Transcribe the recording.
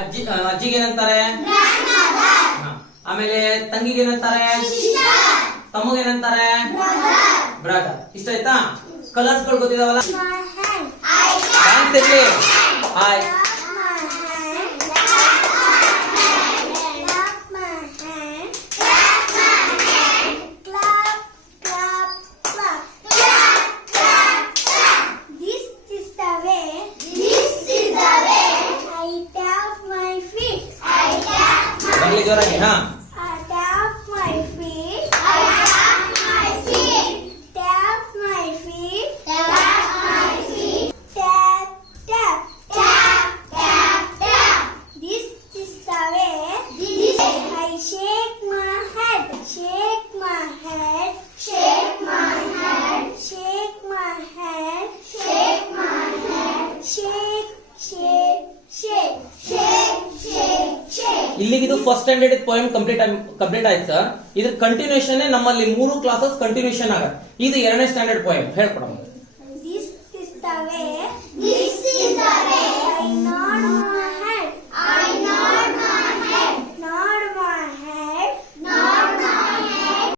ಅಜ್ಜಿಗೆ ಏನಂತಾರೆ? ಆಮೇಲೆ ತಂಗಿಗೆ ಏನಂತಾರೆ? ತಮ್ಮಗೆ ಏನಂತಾರೆ? ಬ್ರದರ್. ಇಷ್ಟ ಆಯ್ತಾ? ಕಲರ್ಸ್ ಗಳು ಗೊತ್ತಿದಾವಲ್ಲ? ಡ್ಯಾನ್ಸ್ ಇರ್ಲಿ. ಹಾಯ್. ಬರ್ಲಿ ಜೋರಾಗಿ. ಹಾ. ಇಲ್ಲಿಗೆ ಇದು ಫಸ್ಟ್ ಸ್ಟ್ಯಾಂಡರ್ಡ್ ಪೋಯಮ್ ಕಂಪ್ಲೀಟ್ ಆಯ್ತು ಸರ್. ಇದ್ರ ಕಂಟಿನ್ಯೂಷನ್ ನಮ್ಮಲ್ಲಿ 3 ಕ್ಲಾಸಸ್ ಕಂಟಿನ್ಯೂಷನ್ ಆಗತ್ತೆ. ಇದು 2ನೇ ಸ್ಟ್ಯಾಂಡರ್ಡ್ ಪೋಯಮ್ ಹೇಳ್ಕೊಡೋಣ.